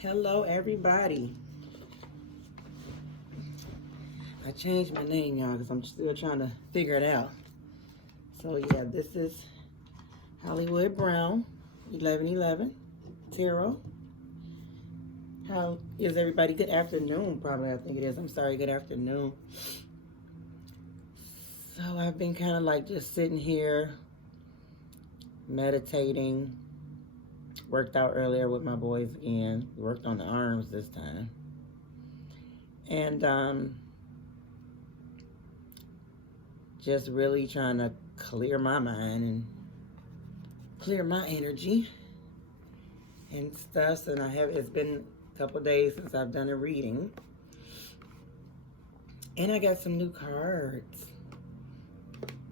Hello, everybody. I changed my name, y'all, because I'm still trying to figure it out. So, yeah, this is Hollywood Brown, 1111, Tarot. How is everybody? Good afternoon, probably, I think it is. I'm sorry, good afternoon. So, I've been kind of like just sitting here, meditating. Worked out earlier with my boys again. Worked on the arms this time. And just really trying to clear my mind and clear my energy and stuff. And it's been a couple days since I've done a reading. And I got some new cards.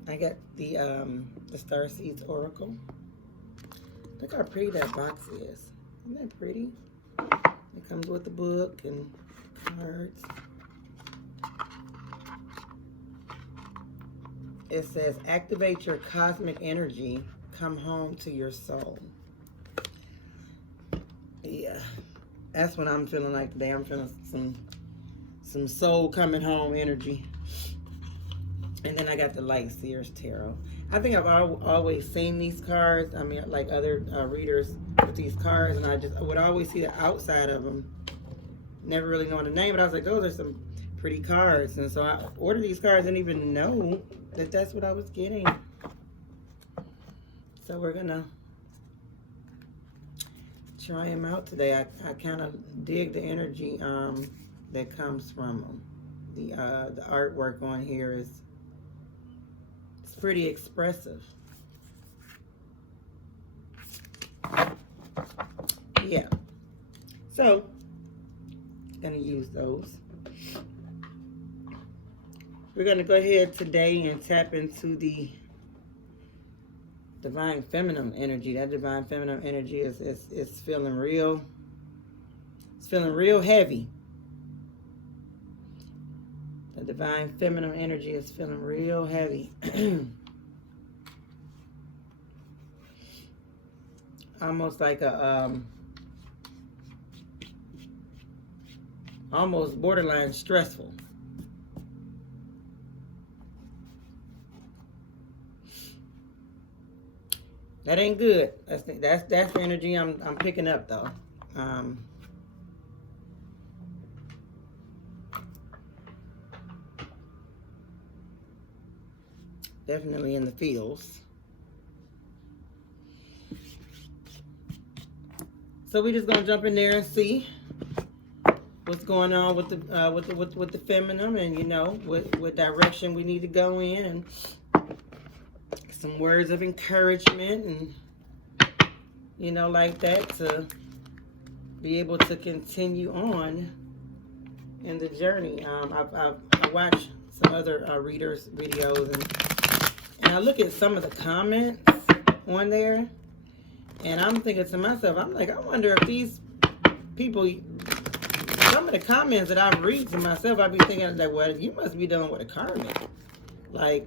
I got the Starseeds Oracle. Look how pretty that box is. Isn't that pretty? It comes with the book and cards. It says, activate your cosmic energy. Come home to your soul. Yeah. That's what I'm feeling like today. I'm feeling some soul coming home energy. And then I got the Light Seers Tarot. I think I've always seen these cards. I mean, like other readers with these cards, and I would always see the outside of them. Never really knowing the name, but I was like, those are some pretty cards. And so I ordered these cards, didn't even know that that's what I was getting. So we're gonna try them out today. I kind of dig the energy that comes from them. The artwork on here is pretty expressive. Yeah. So, gonna use those. We're gonna go ahead today and tap into the divine feminine energy. That divine feminine energy is feeling real. It's feeling real heavy. The divine feminine energy is feeling real heavy. Almost like a almost borderline stressful. That ain't good. That's the energy I'm picking up though. Definitely in the fields. So we're just gonna jump in there and see what's going on with the feminine, and you know what direction we need to go in, and some words of encouragement, and you know, like that, to be able to continue on in the journey. I watched some other readers' videos, and I look at some of the comments on there, and I'm thinking to myself, I'm like, I wonder if these people, some of the comments that I read to myself, I be thinking that, well, you must be dealing with a karmic. Like,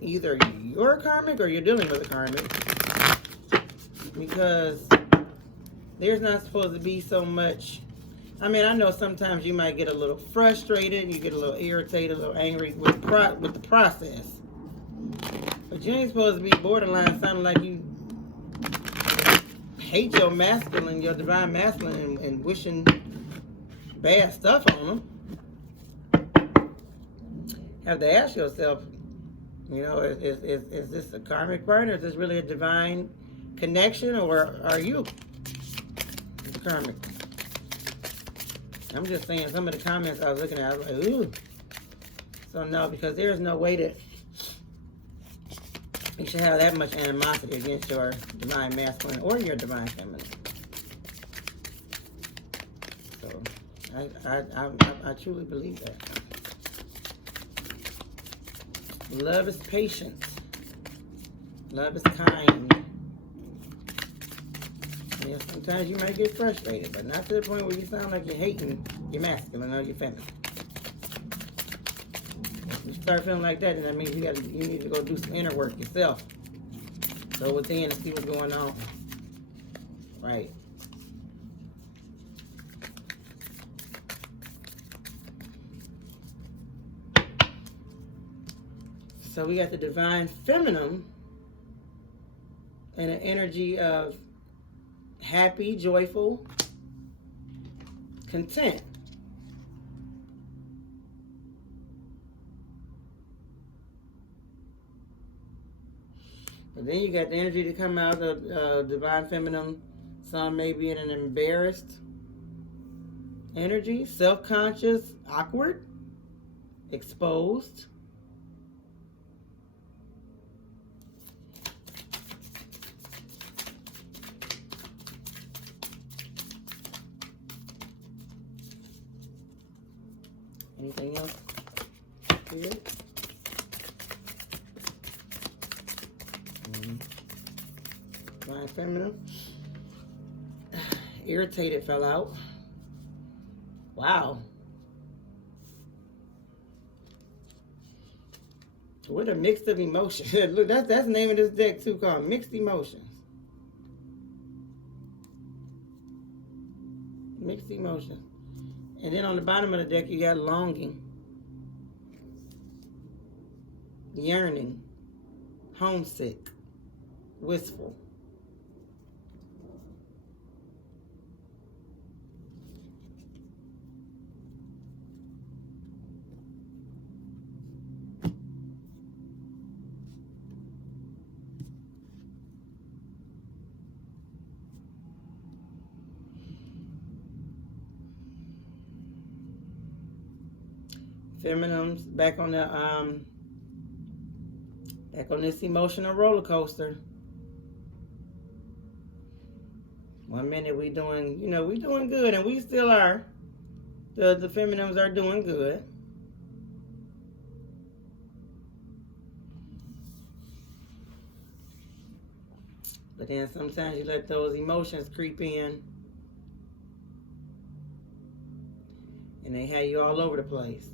either you're a karmic or you're dealing with a karmic. Because there's not supposed to be so much. I mean, I know sometimes you might get a little frustrated, you get a little irritated, a little angry with the process. But you ain't supposed to be borderline sounding like you hate your masculine, your divine masculine, and wishing bad stuff on them. Have to ask yourself, you know, is this a karmic partner? Is this really a divine connection, or are you the karmic? I'm just saying, some of the comments I was looking at, I was like, ooh. So no, because there's no way that you should have that much animosity against your divine masculine or your divine feminine. So I truly believe that. Love is patient. Love is kind. Yeah, sometimes you might get frustrated, but not to the point where you sound like you're hating your masculine or your feminine. If you start feeling like that, then that means you need to go do some inner work yourself. Go within and see what's going on. Right. So we got the divine feminine and an energy of happy, joyful, content. But then you got the energy to come out of divine feminine. Some may be in an embarrassed energy, self-conscious, awkward, exposed. Anything else here? Divine feminine. Irritated fell out. Wow. What a mix of emotions. Look, that's the name of this deck too, called Mixed Emotions. Mixed emotions. And then on the bottom of the deck, you got longing, yearning, homesick, wistful. Feminine's back on this emotional roller coaster. One minute we doing, we doing good, and we still are. The feminines are doing good. But then sometimes you let those emotions creep in, and they have you all over the place.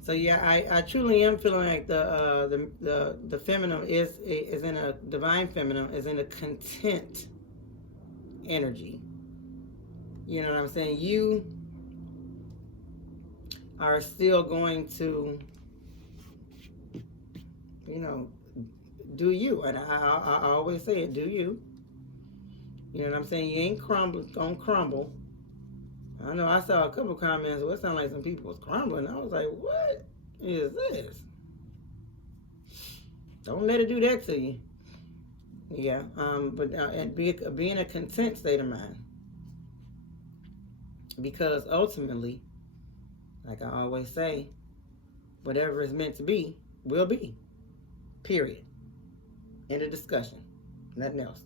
So yeah, I truly am feeling like the feminine is in a divine feminine, is in a content energy. You know what I'm saying? You are still going to, do you. And I always say it, do you. You know what I'm saying? You ain't gonna crumble. I know I saw a couple comments where it sounded like some people was crumbling. I was like, what is this? Don't let it do that to you. Yeah, but and be in a content state of mind. Because ultimately, like I always say, whatever is meant to be, will be. Period. End of discussion. Nothing else.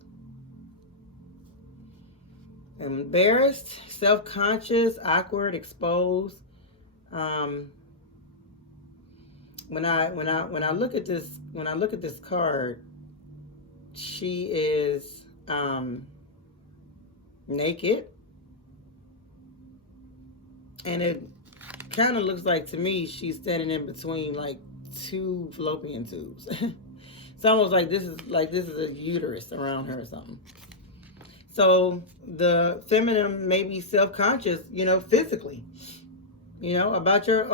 Embarrassed, self-conscious, awkward, exposed. When I look at this card, she is naked, and it kind of looks like to me she's standing in between like two fallopian tubes. It's almost like this is a uterus around her or something. So the feminine may be self-conscious, physically, about your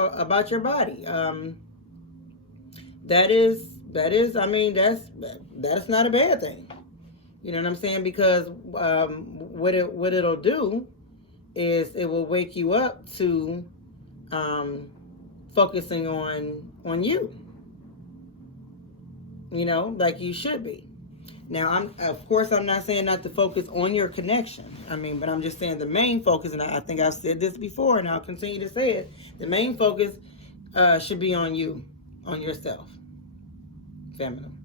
body. That's not a bad thing. You know what I'm saying? Because what it'll do is it will wake you up to focusing on you. Like you should be. Now, I'm not saying not to focus on your connection. But I'm just saying the main focus, and I think I've said this before, and I'll continue to say it. The main focus should be on you, on yourself, feminine.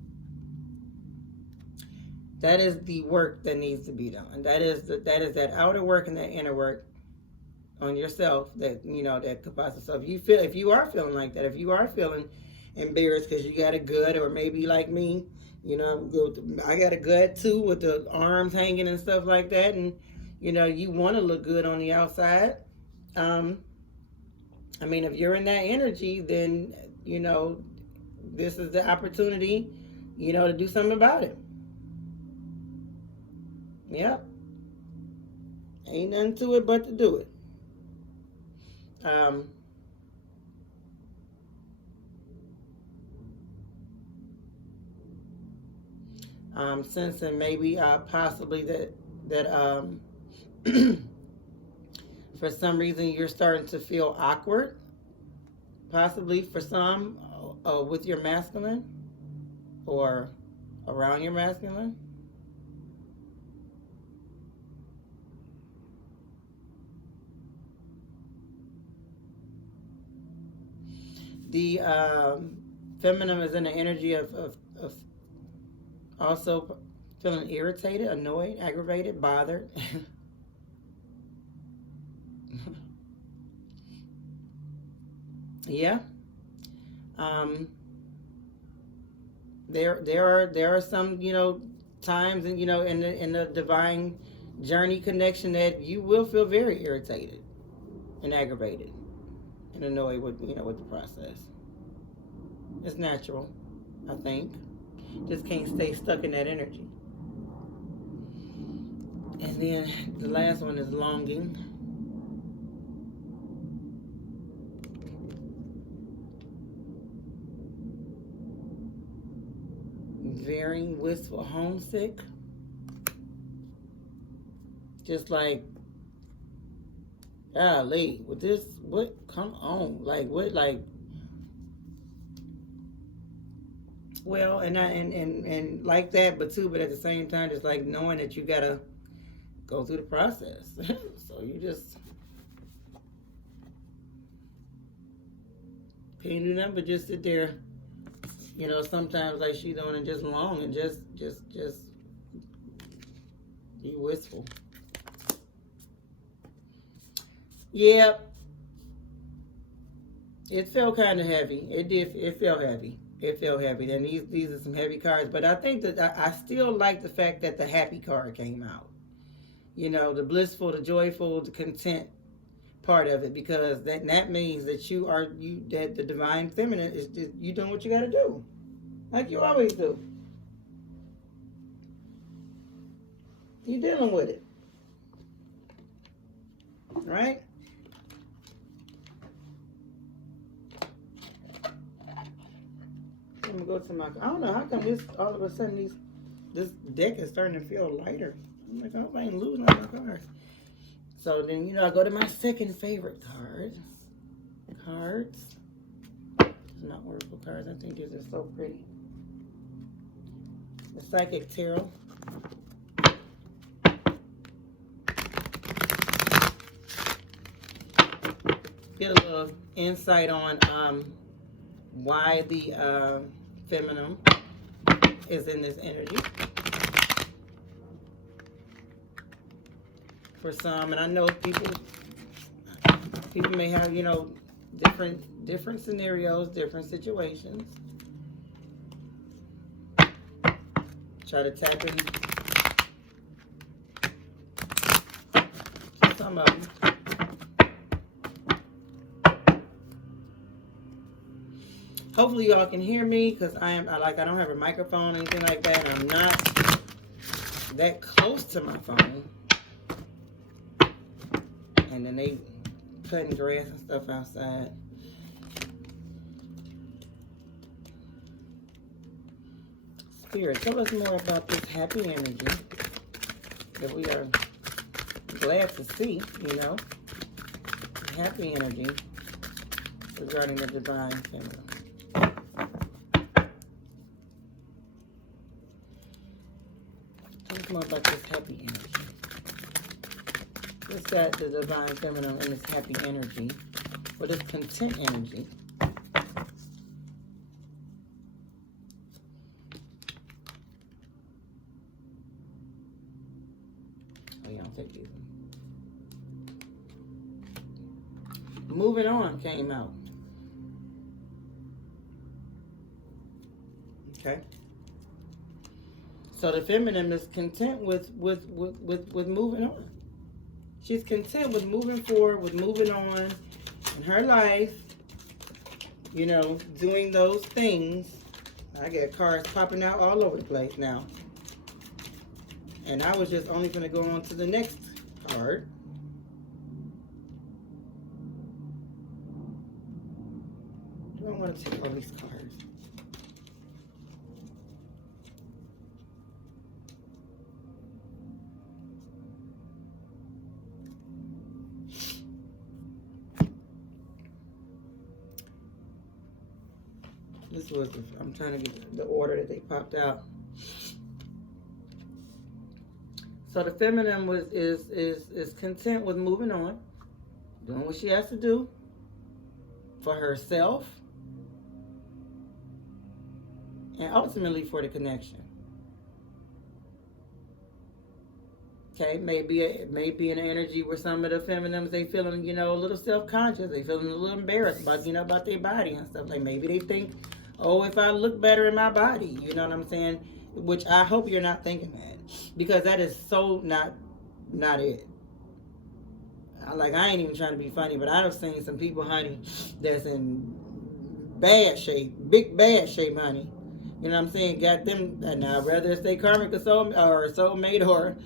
That is the work that needs to be done. That is that outer work and that inner work on yourself. That that capacity. So if you are feeling like that, if you are feeling embarrassed because you got a gut, or maybe like me. I got a gut too with the arms hanging and stuff like that, and you want to look good on the outside. If you're in that energy, then this is the opportunity, to do something about it. Yep. Ain't nothing to it but to do it. Sensing maybe possibly that for some reason you're starting to feel awkward, possibly for some with your masculine or around your masculine. The feminine is in the energy of also feeling irritated, annoyed, aggravated, bothered. Yeah. Um, there are some, times, and in the divine journey connection that you will feel very irritated and aggravated and annoyed with the process. It's natural, I think. Just can't stay stuck in that energy. And then the last one is longing. Very wistful, homesick. Just like, golly, with this, what, come on, like, what, like, well, and like that, but at the same time, just like knowing that you gotta go through the process. So you just can't do nothing but just sit there, sometimes like she's doing, and just long and just be wistful. Yeah, it felt kind of heavy. It did. It felt heavy. It felt heavy. And these are some heavy cards. But I think that I still like the fact that the happy card came out. The blissful, the joyful, the content part of it, because that means that that the divine feminine is you doing what you got to do, like you always do. You dealing with it, right? Let me go to my. I don't know how come this all of a sudden this deck is starting to feel lighter. I'm like, I hope I ain't losing all my cards. So then I go to my second favorite card. Cards. It's not Oracle cards. I think these are so pretty. The Psychic Tarot. Get a little insight on why the feminine is in this energy. For some, and I know people may have, different scenarios, different situations. Try to tap in to some of them. Hopefully y'all can hear me, because I don't have a microphone or anything like that. I'm not that close to my phone. And then they cutting grass and stuff outside. Spirit, tell us more about this happy energy that we are glad to see, happy energy regarding the divine feminine. Tell us more about this happy energy. What's that, the divine feminine and this happy energy, or this content energy? Oh, yeah, I'll take these. Moving on came out. Okay. So the feminine is content with moving on. She's content with moving forward, with moving on in her life, doing those things. I get cards popping out all over the place now. And I was just only going to go on to the next card. Do I want to take all these cards? This was, I'm trying to get the order that they popped out. So the feminine is content with moving on, doing what she has to do for herself, and ultimately for the connection. Okay, maybe an energy where some of the feminines, they feeling, a little self-conscious. They feeling a little embarrassed about, about their body and stuff. Like maybe they think, oh, if I look better in my body, you know what I'm saying? Which I hope you're not thinking that, because that is so not it. I ain't even trying to be funny, but I've seen some people, honey, that's in bad shape, big bad shape, honey. You know what I'm saying? Got them now, whether it's they karmic or soulmate or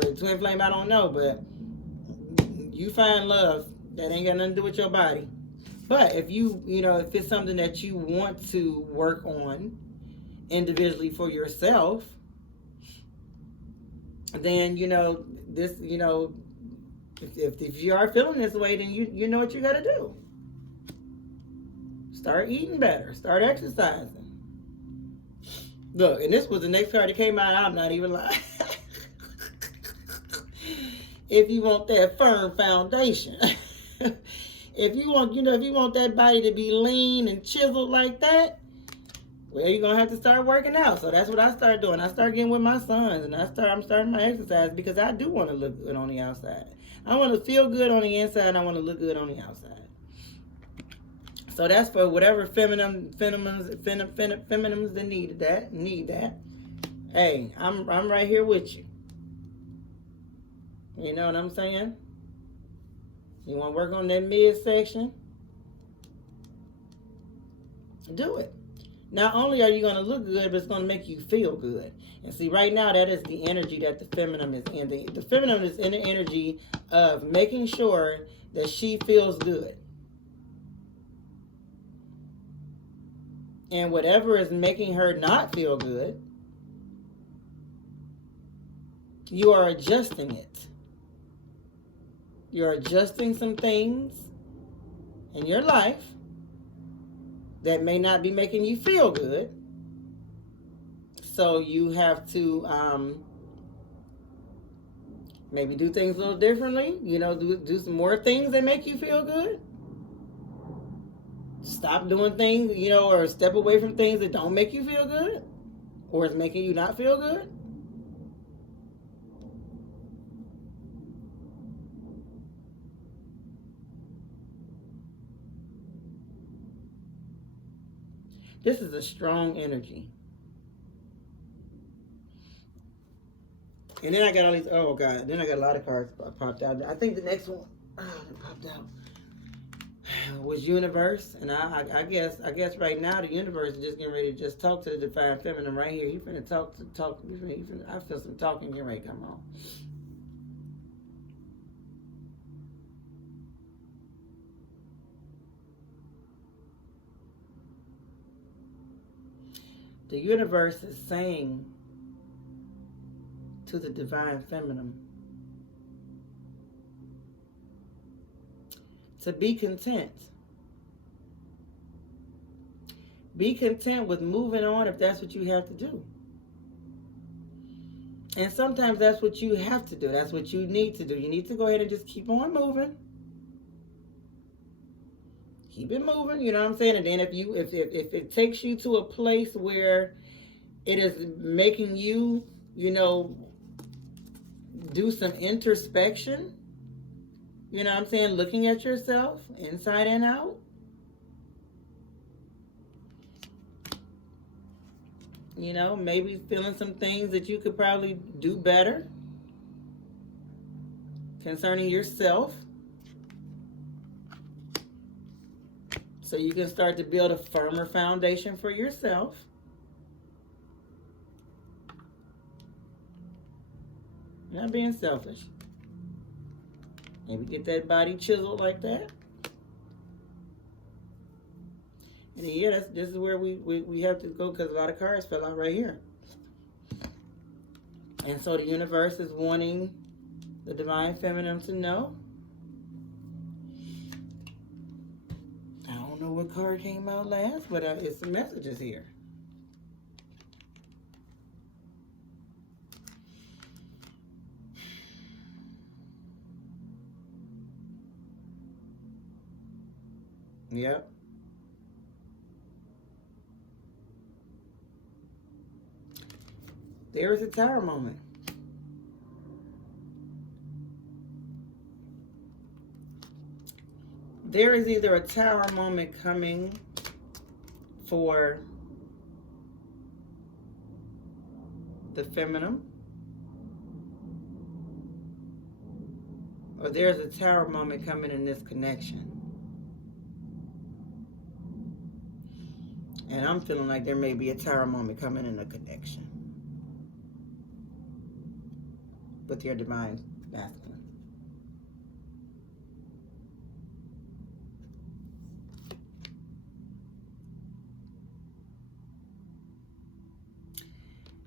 twin flame, I don't know, but you find love that ain't got nothing to do with your body. But if if it's something that you want to work on individually for yourself, then this, if you are feeling this way, then you know what you got to do. Start eating better. Start exercising. Look, and this was the next card that came out. I'm not even lying. If you want that firm foundation, if you want that body to be lean and chiseled like that, well, you're gonna have to start working out. So that's what I started doing. I started getting with my sons, and I'm starting my exercise because I do want to look good on the outside. I want to feel good on the inside, and I want to look good on the outside. So that's for whatever feminines that need that. Hey, I'm right here with you. You know what I'm saying? You want to work on that midsection? Do it. Not only are you going to look good, but it's going to make you feel good. And see, right now, that is the energy that the feminine is in. The feminine is in the energy of making sure that she feels good. And whatever is making her not feel good, you are adjusting it. You're adjusting some things in your life that may not be making you feel good. So you have to maybe do things a little differently. Do some more things that make you feel good. Stop doing things, or step away from things that don't make you feel good or is making you not feel good. This is a strong energy. And then I got all these, oh God, then I got a lot of cards popped out. I think the next one that popped out was Universe. And I guess right now the Universe is just getting ready to just talk to the Divine Feminine right here. He's finna talk. I feel some talking getting ready to come on. The universe is saying to the Divine Feminine to be content. Be content with moving on if that's what you have to do. And sometimes that's what you have to do. That's what you need to do. You need to go ahead and just keep on moving. Keep it moving, you know what I'm saying? And then if it takes you to a place where it is making you, do some introspection, you know what I'm saying? Looking at yourself inside and out. Maybe feeling some things that you could probably do better concerning yourself. So you can start to build a firmer foundation for yourself. Not being selfish. Maybe get that body chiseled like that. And yeah, this is where we have to go, because a lot of cards fell out right here. And so the universe is wanting the Divine Feminine to know. I don't know what card came out last, but it's some messages here. Yep. There is a tower moment. There is either a tower moment coming for the feminine, or there's a tower moment coming in this connection. And I'm feeling like there may be a tower moment coming in a connection with your divine masculine.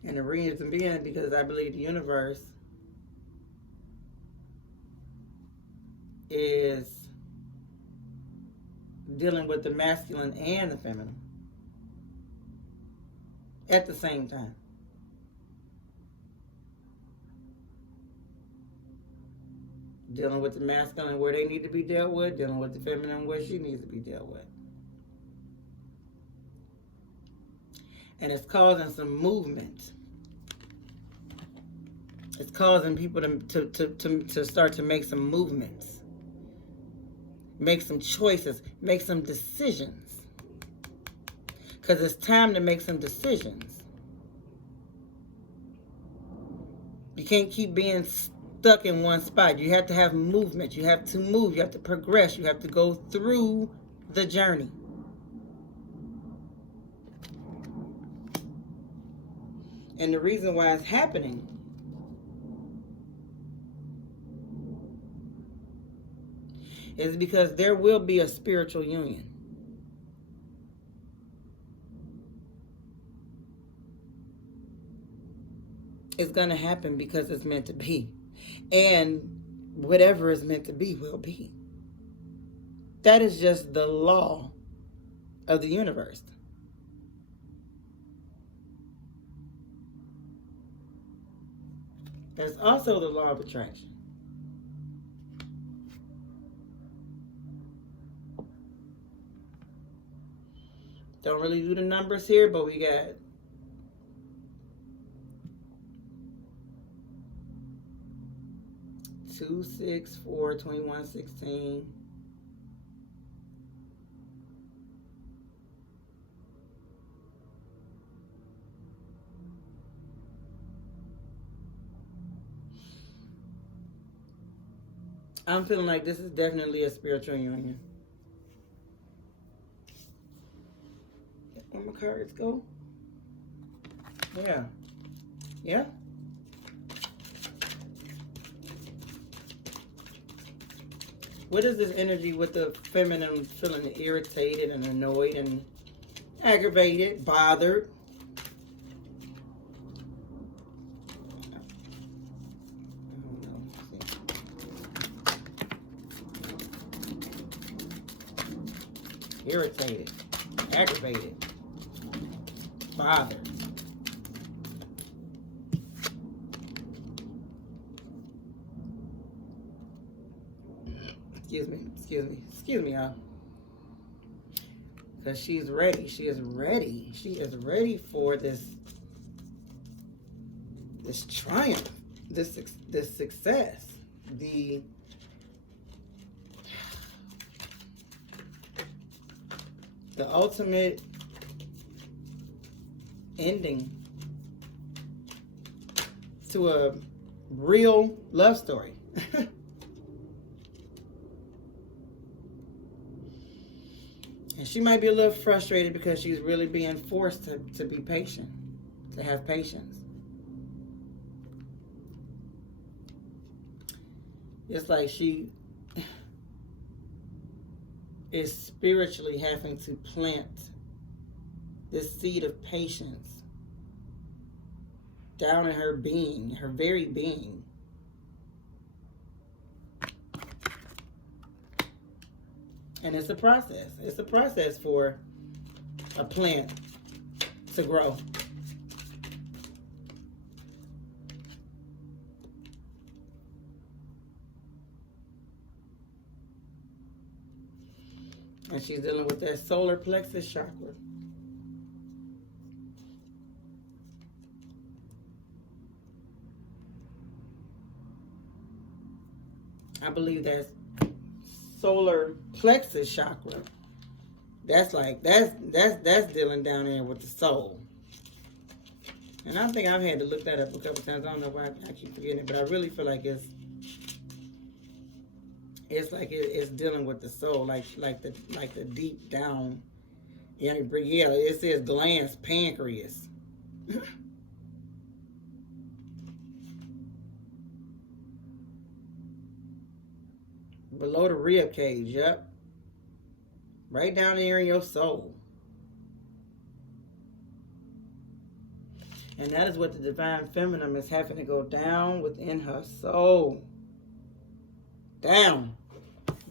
And the reason being because I believe the universe is dealing with the masculine and the feminine at the same time. Dealing with the masculine where they need to be dealt with, dealing with the feminine where she needs to be dealt with. And it's causing some movement. It's causing people to start to make some movements, make some choices, make some decisions. Because it's time to make some decisions. You can't keep being stuck in one spot. You have to have movement. You have to move. You have to progress. You have to go through the journey. And the reason why it's happening is because there will be a spiritual union. It's going to happen because it's meant to be. And whatever is meant to be will be. That is just the law of the universe. There's also the law of attraction. Don't really do the numbers here, but we got 2, 6, 4, 21, 16. I'm feeling like this is definitely a spiritual union. Where my cards go? Yeah. Yeah. What is this energy with the feminine feeling irritated and annoyed and aggravated, bothered? Irritated, aggravated, bothered. Excuse me, y'all. Because she's ready. She is ready. She is ready for this triumph, this success, the ultimate ending to a real love story. And she might be a little frustrated because she's really being forced to be patient, to have patience. It's like she is spiritually having to plant this seed of patience down in her being, her very being. And it's a process. It's a process for a plant to grow. And she's dealing with that solar plexus chakra. I believe that's solar plexus chakra. That's dealing down there with the soul. And I think I've had to look that up a couple times. I don't know why I keep forgetting it, but I really feel like it's dealing with the soul, like the deep down. Yeah, it says glands, pancreas. Below the rib cage, yep. Right down there in your soul. And that is what the divine feminine is having to go down within her soul. Down.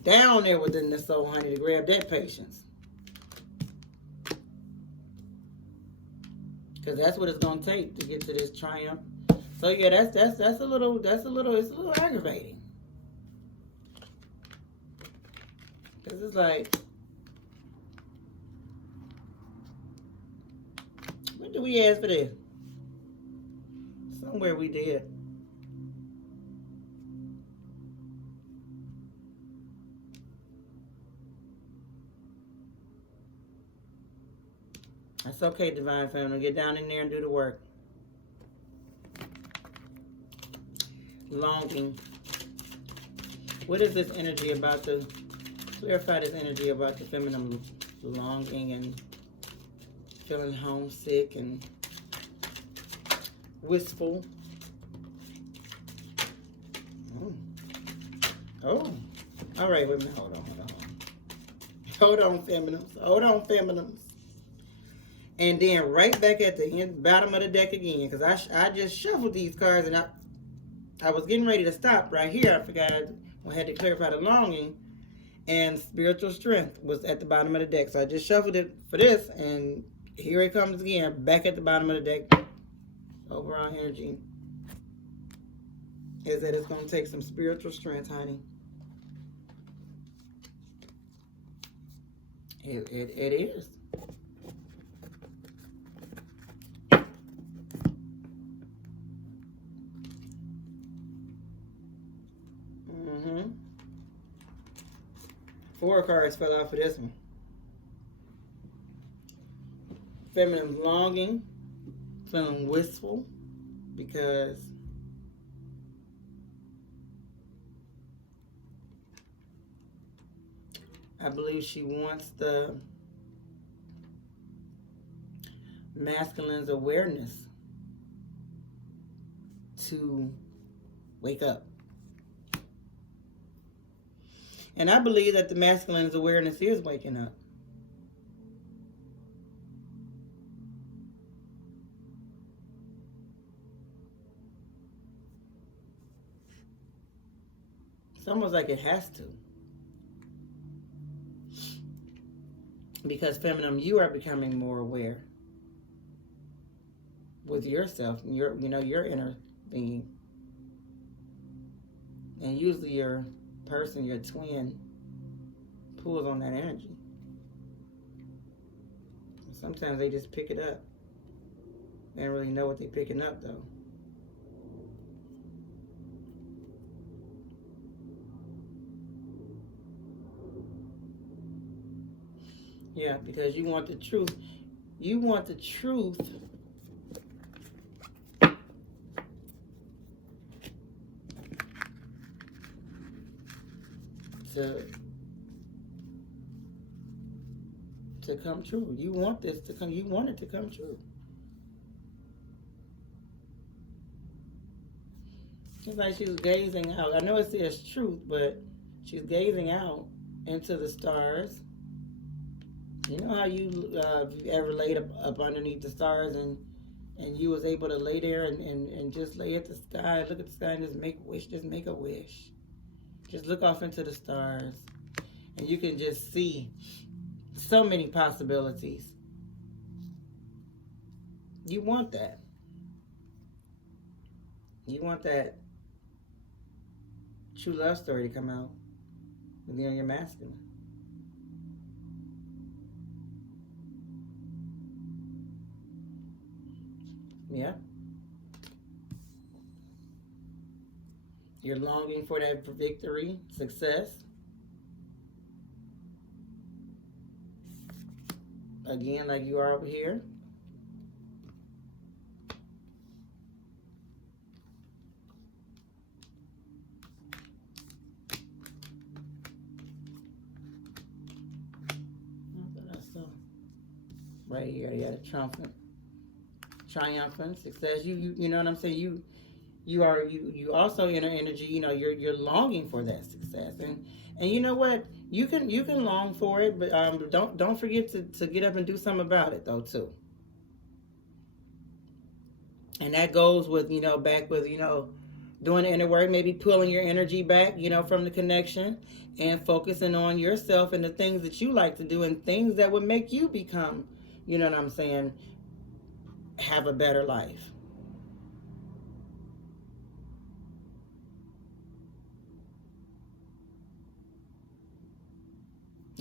Down there within the soul, honey, to grab that patience. Because that's what it's going to take to get to this triumph. So yeah, it's a little aggravating. Because it's like, when did we ask for this? Somewhere we did. That's okay, divine feminine. Get down in there and do the work. Longing. What is this energy about the... Clarify this energy about the feminine longing and feeling homesick and wistful. Oh. All right, wait a minute. Hold on, feminines. Hold on, feminines. And then right back at the end, bottom of the deck again, because I just shuffled these cards and I was getting ready to stop right here. I forgot I had to clarify the longing. And spiritual strength was at the bottom of the deck. So I just shuffled it for this. And here it comes again. Back at the bottom of the deck. Overall energy is that it's going to take some spiritual strength, honey. It is. Mm-hmm. 4 cards fell out for this one. Feminine longing, feeling wistful, because I believe she wants the masculine's awareness to wake up. And I believe that the masculine's awareness is waking up. It's almost like it has to. Because feminine, you are becoming more aware with yourself, your inner being. And usually your person, your twin, pulls on that energy. Sometimes they just pick it up. They don't really know what they're picking up, though. Yeah, because you want the truth. You want the truth to come true. You want this to come. You want it to come true. It's like she's gazing out. I know it says truth, but she's gazing out into the stars. You know how you ever laid up underneath the stars and you was able to lay there and just lay at the sky, look at the sky and just make a wish, just make a wish. Just look off into the stars And you can just see so many possibilities. You want that. You want that true love story to come out with you and your masculine. Yeah. You're longing for that victory, success. Again, like you are over here. Right here, you got a triumphant success. You know what I'm saying? You also in energy. You know, you're longing for that success, and you know what? You can long for it, but don't forget to get up and do something about it though too. And that goes with back with doing the inner work, maybe pulling your energy back from the connection and focusing on yourself and the things that you like to do and things that would make you become, you know what I'm saying, have a better life.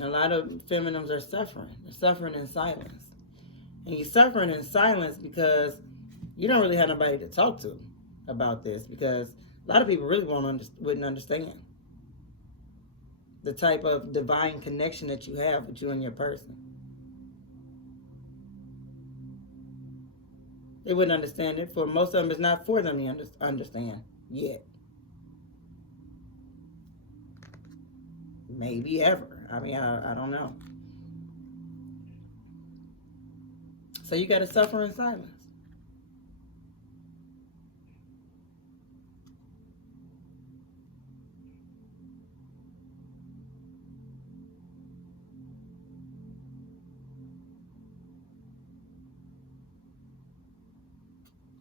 A lot of feminines are suffering. They're suffering in silence. And you're suffering in silence because you don't really have nobody to talk to about this, because a lot of people really wouldn't understand the type of divine connection that you have with you and your person. They wouldn't understand it. For most of them, it's not for them to understand yet. Maybe ever. I mean, I don't know. So you got to suffer in silence.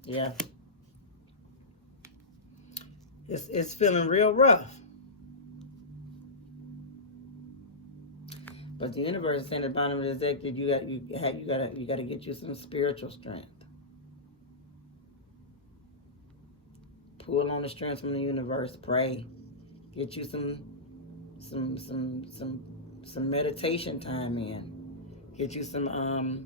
Yeah. It's feeling real rough. But the universe is saying at the bottom of this deck that you got to get you some spiritual strength. Pull on the strength from the universe. Pray. Get you some meditation time in. Get you some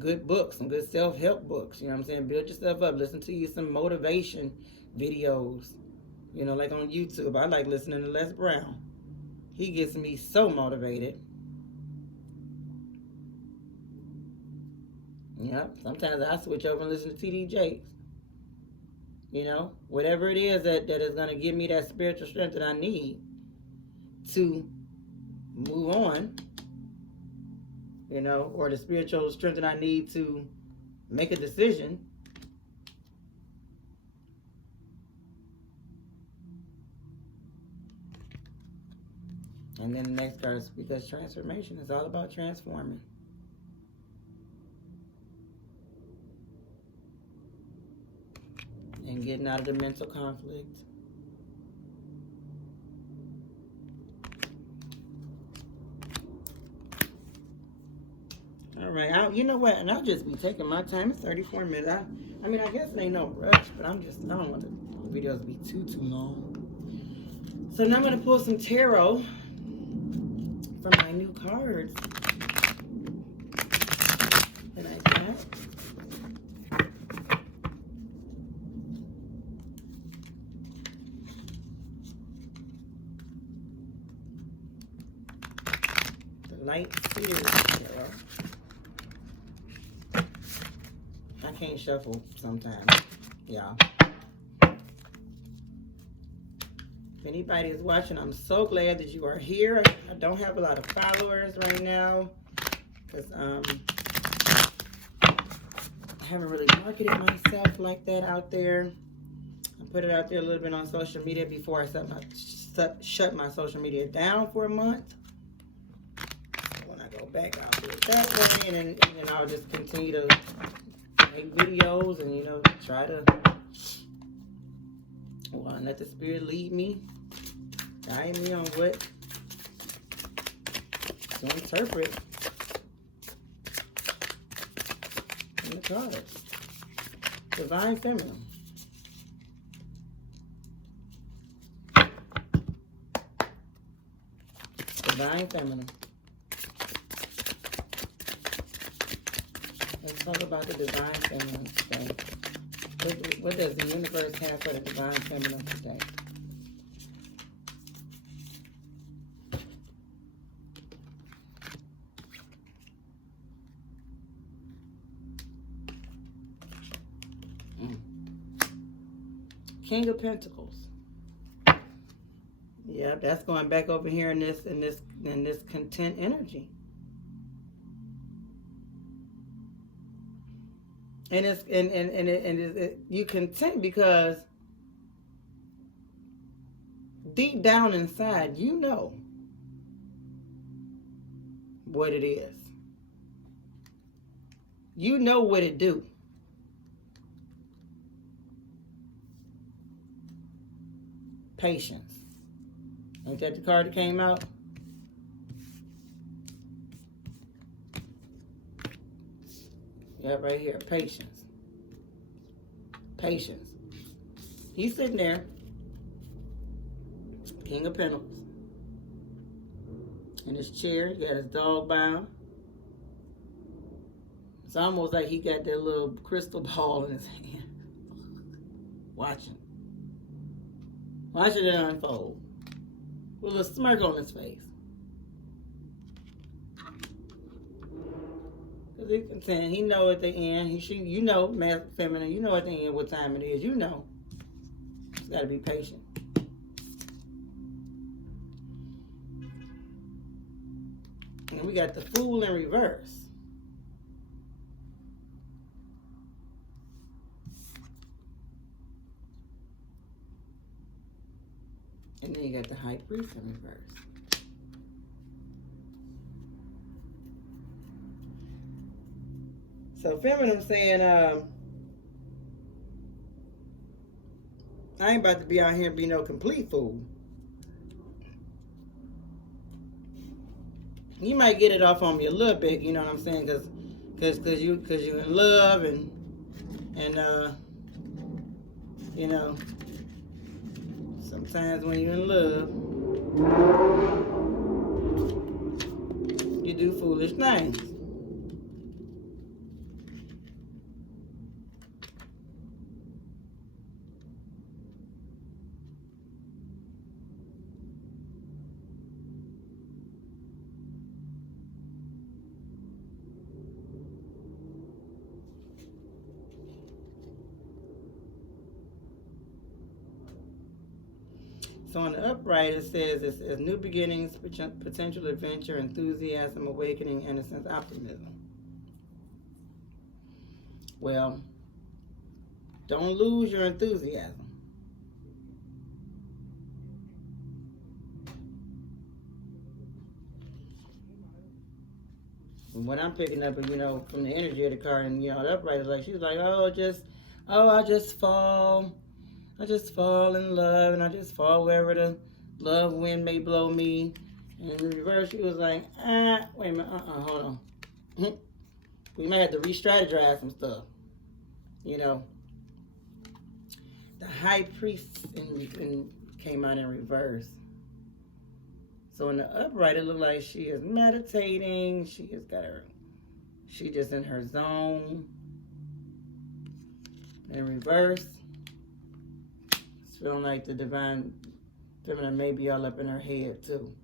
good books, some good self-help books. You know what I'm saying? Build yourself up. Listen to some motivation videos. Like on YouTube. I like listening to Les Brown. He gets me so motivated. Yep. Sometimes I switch over and listen to TD Jakes. Whatever it is that is going to give me that spiritual strength that I need to move on, or the spiritual strength that I need to make a decision. And then the next card is because transformation is all about transforming. And getting out of the mental conflict. All right, you know what? And I'll just be taking my time. It's 34 minutes. I mean, I guess it ain't no rush, but I don't want the videos to be too long. So now I'm going to pull some tarot for my new cards that I got. The Light Series tarot. I can't shuffle sometimes, y'all. If anybody is watching, I'm so glad that you are here. I don't have a lot of followers right now because I haven't really marketed myself like that out there. I put it out there a little bit on social media before I shut my social media down for a month. So when I go back, I'll do it that way, and then I'll just continue to make videos and try to let the spirit lead me, guide me on what to interpret in the cards. Divine Feminine. Divine Feminine. Let's talk about the Divine Feminine today. What does the universe have for the Divine Feminine today? King of Pentacles. Yeah, that's going back over here in this content energy. And you content because deep down inside you know what it is. You know what it do. Patience. Ain't that the card that came out? Yeah, right here. Patience. Patience. He's sitting there. King of Pentacles. In his chair. He got his dog by him. It's almost like he got that little crystal ball in his hand. Watching. Watching it unfold. With a smirk on his face. Because he's content. He know at the end. You know, masculine, feminine. You know at the end what time it is. You know. Just got to be patient. And we got the Fool in reverse. And then you got the High Priest in reverse. So feminine saying, I ain't about to be out here and be no complete fool. You might get it off on me a little bit, you know what I'm saying? Cause you're in love and you know, sometimes when you're in love, you do foolish things. So on the upright, it says it's new beginnings, potential adventure, enthusiasm, awakening, innocence, optimism. Well, don't lose your enthusiasm. And what I'm picking up, you know, from the energy of the card, and you know, the upright is like, she's like, I just fall in love, and I just fall wherever the love wind may blow me. And in reverse, she was like, wait a minute, hold on. We might have to re-strategize some stuff. You know, the High Priest came out in reverse. So in the upright, it looked like she is meditating. She just in her zone. In reverse, feeling like the divine feminine may be all up in her head too.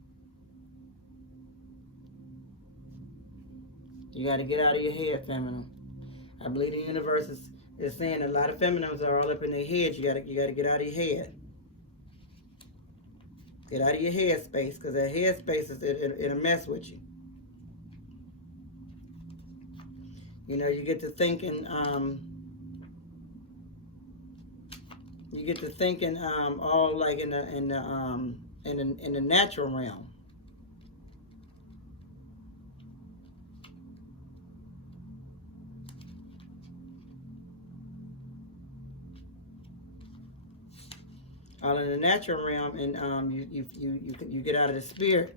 You got to get out of your head, feminine. I believe the universe is saying a lot of feminines are all up in their heads. You got to get out of your head. Get out of your head space, because that head space it'll mess with you. You know, you get to thinking. You get to thinking all like in the natural realm. All in the natural realm, and you get out of the spirit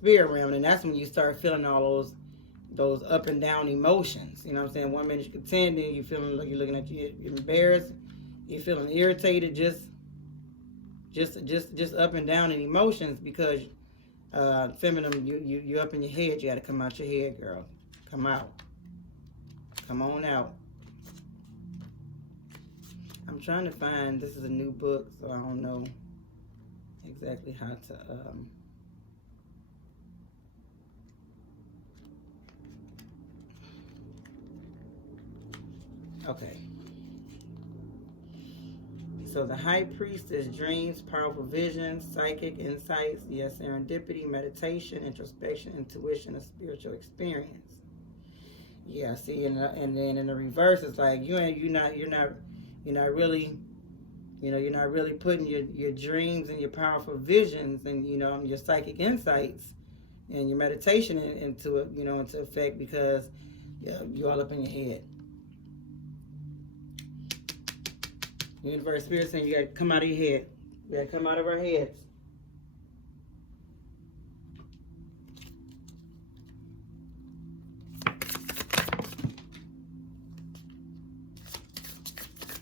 spirit realm, and that's when you start feeling all those up and down emotions. You know what I'm saying? One minute you're content, then you feeling like you're looking at you're embarrassed, you're feeling irritated, just up and down in emotions because feminine, you up in your head. You got to come out your head, girl. Come out. Come on out. I'm trying to find, this is a new book, so I don't know exactly how to, okay. So the high priestess, dreams, powerful visions, psychic insights, yes, serendipity, meditation, introspection, intuition, a spiritual experience. Yeah, see, and then in the reverse, it's like you're not really, you're not really putting your dreams and your powerful visions and your psychic insights and your meditation into effect because you're all up in your head. Universe, spirit saying you got to come out of your head. You got to come out of our heads.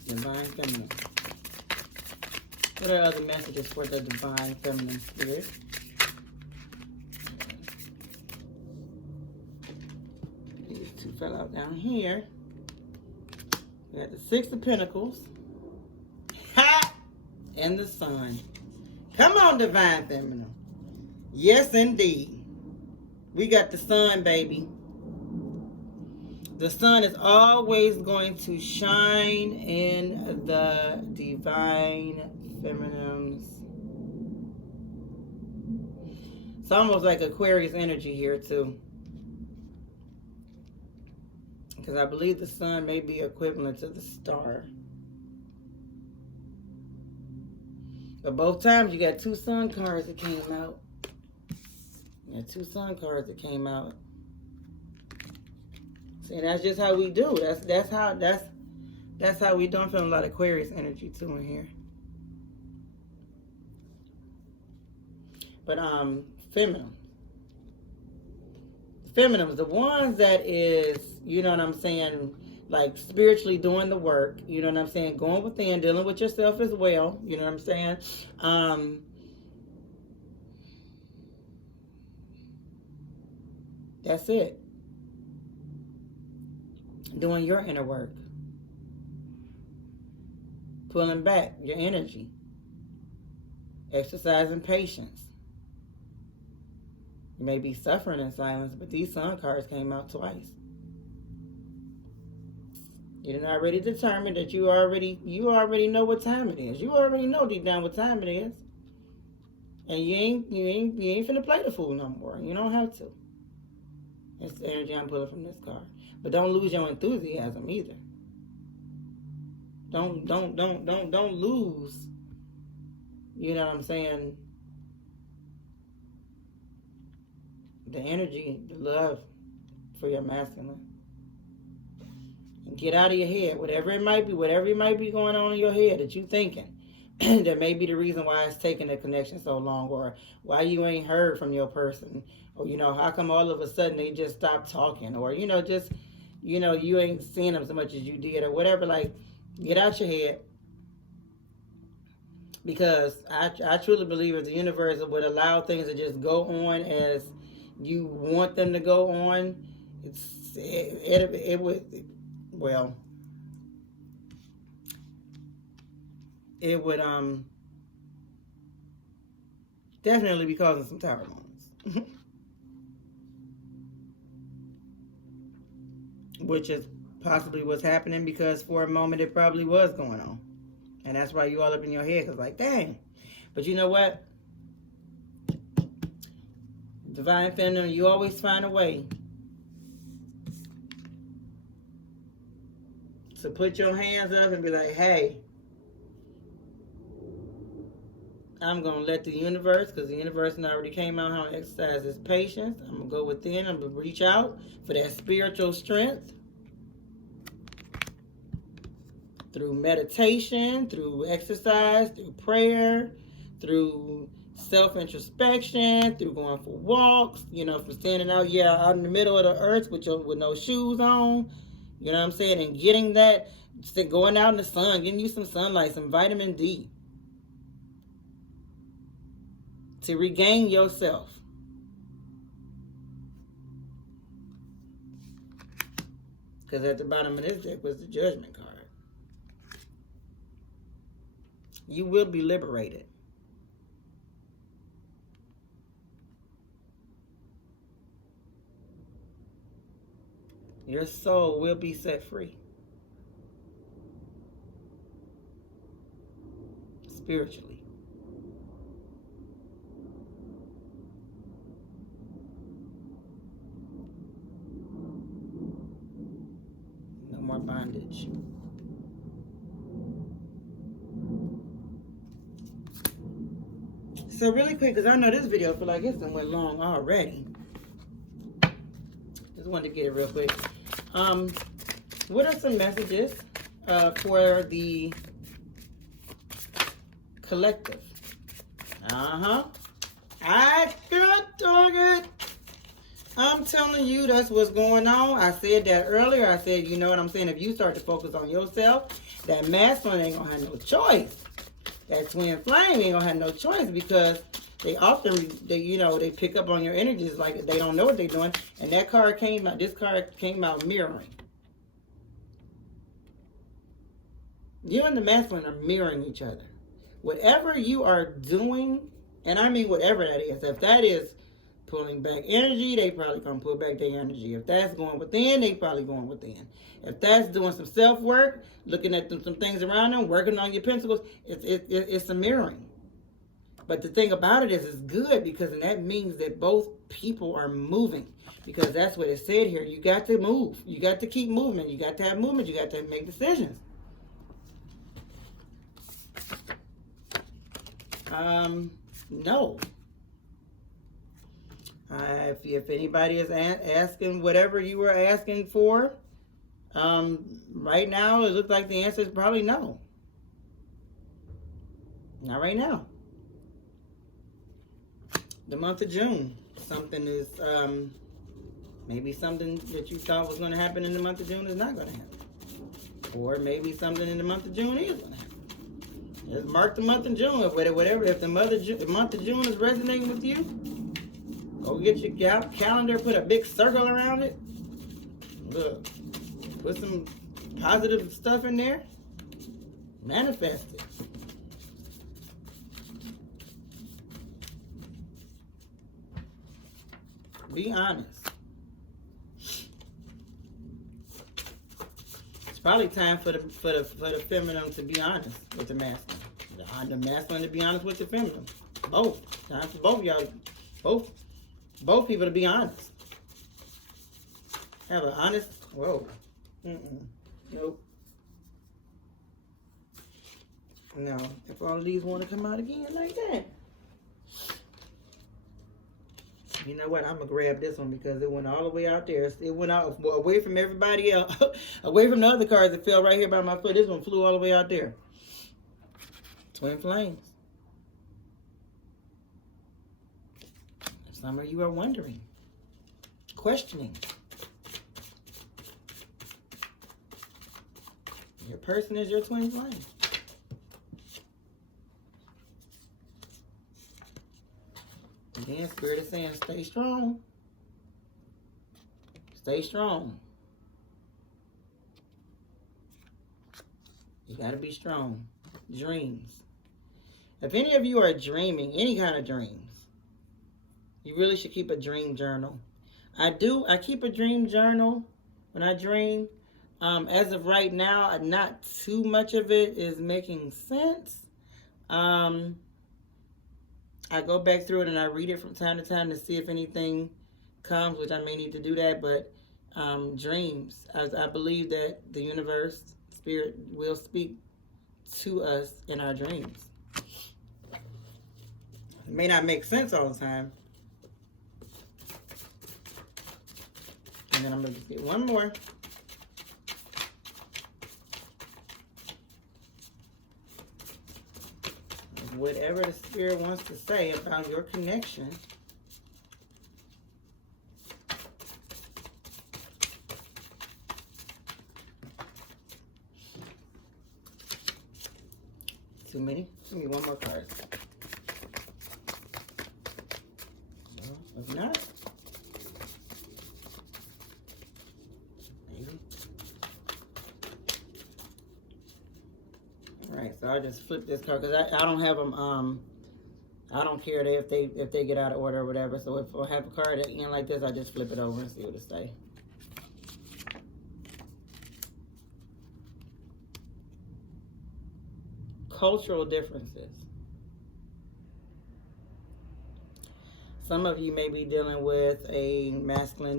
Divine feminine. What are other messages for the divine feminine spirit? These two fell out down here. We got the Six of Pentacles. Ha! And the Sun. Come on, divine feminine. Yes, indeed. We got the Sun, baby. The sun is always going to shine in the divine feminine's. It's almost like Aquarius energy here too. Because I believe the sun may be equivalent to the star. But both times you got two sun cards that came out. You got two sun cards that came out. And that's just how we do. That's how we do. I'm feeling a lot of Aquarius energy too in here. But feminine. Feminine, the ones that is, you know what I'm saying, like spiritually doing the work, you know what I'm saying, going within, dealing with yourself as well, you know what I'm saying. That's it. Doing your inner work. Pulling back your energy. Exercising patience. You may be suffering in silence, but these sun cards came out twice. You're already determined that you already know what time it is. You already know deep down what time it is. And you ain't finna play the fool no more. You don't have to. It's the energy I'm pulling from this card. But don't lose your enthusiasm either. Don't lose, you know what I'm saying, the energy, the love for your masculine. And get out of your head, whatever it might be going on in your head that you thinking. That may be the reason why it's taking the connection so long, or why you ain't heard from your person, or how come all of a sudden they just stopped talking, or just you ain't seeing them so much as you did, or whatever. Like, get out your head, because I truly believe if the universe would allow things to just go on as you want them to go on, it would definitely be causing some tower moments. Which is possibly what's happening, because for a moment it probably was going on. And that's why you all up in your head, because like, dang. But you know what? Divine feminine, you always find a way to put your hands up and be like, hey, I'm going to let the universe, because the universe already came out how to exercise its patience. I'm going to go within. I'm going to reach out for that spiritual strength through meditation, through exercise, through prayer, through self-introspection, through going for walks, you know, from standing out, out in the middle of the earth with no shoes on, you know what I'm saying, and getting that, going out in the sun, getting you some sunlight, some vitamin D, to regain yourself. Because at the bottom of this deck was the Judgment card. You will be liberated. Your soul will be set free. Spiritually. No more bondage. So really quick, because I know this video feel like it's done went long already. Just wanted to get it real quick. What are some messages for the collective? I got target. I'm telling you, that's what's going on. I said that earlier. I said, you know what I'm saying? If you start to focus on yourself, that masculine ain't gonna have no choice. That twin flame ain't gonna have no choice, because they often, they pick up on your energies like they don't know what they're doing. And that card came out, this card came out mirroring. You and the masculine are mirroring each other. Whatever you are doing, and I mean whatever that is, if that is pulling back energy, they probably gonna pull back their energy. If that's going within, they probably going within. If that's doing some self-work, looking at some things around them, working on your principles, it's a mirroring. But the thing about it is, it's good, because that means that both people are moving, because that's what it said here. You got to move. You got to keep moving. You got to have movement. You got to make decisions. No. If anybody is asking whatever you were asking for, right now it looks like the answer is probably no. Not right now. The month of June, something is, maybe something that you thought was going to happen in the month of June is not going to happen. Or maybe something in the month of June is going to happen. Just mark the month of June. Whatever, if the month of June is resonating with you, go get your calendar, put a big circle around it. Look, put some positive stuff in there. Manifest it. Be honest. It's probably time for the feminine to be honest with the masculine. The masculine to be honest with the feminine. Both. Time for both y'all. Both people to be honest. Have an honest. Whoa. Nope. No. If all of these want to come out again like that. You know what? I'm going to grab this one, because it went all the way out there. It went out away from everybody else. Away from the other cards that fell right here by my foot. This one flew all the way out there. Twin flames. Some of you are wondering, questioning. Your person is your twin flame. Again, Spirit is saying, stay strong. Stay strong. You got to be strong. Dreams. If any of you are dreaming, any kind of dreams, you really should keep a dream journal. I keep a dream journal when I dream. As of right now, not too much of it is making sense. I go back through it and I read it from time to time to see if anything comes, which I may need to do that. But dreams, I believe that the universe, spirit, will speak to us in our dreams. It may not make sense all the time. And then I'm going to get one more. There's whatever the spirit wants to say about your connection. Too many? Give me one more card. Well, if not, maybe. All right, so I just flip this card because I don't have them. I don't care if they get out of order or whatever. So if I have a card at the end like this, I just flip it over and see what it say. Cultural differences. Some of you may be dealing with a masculine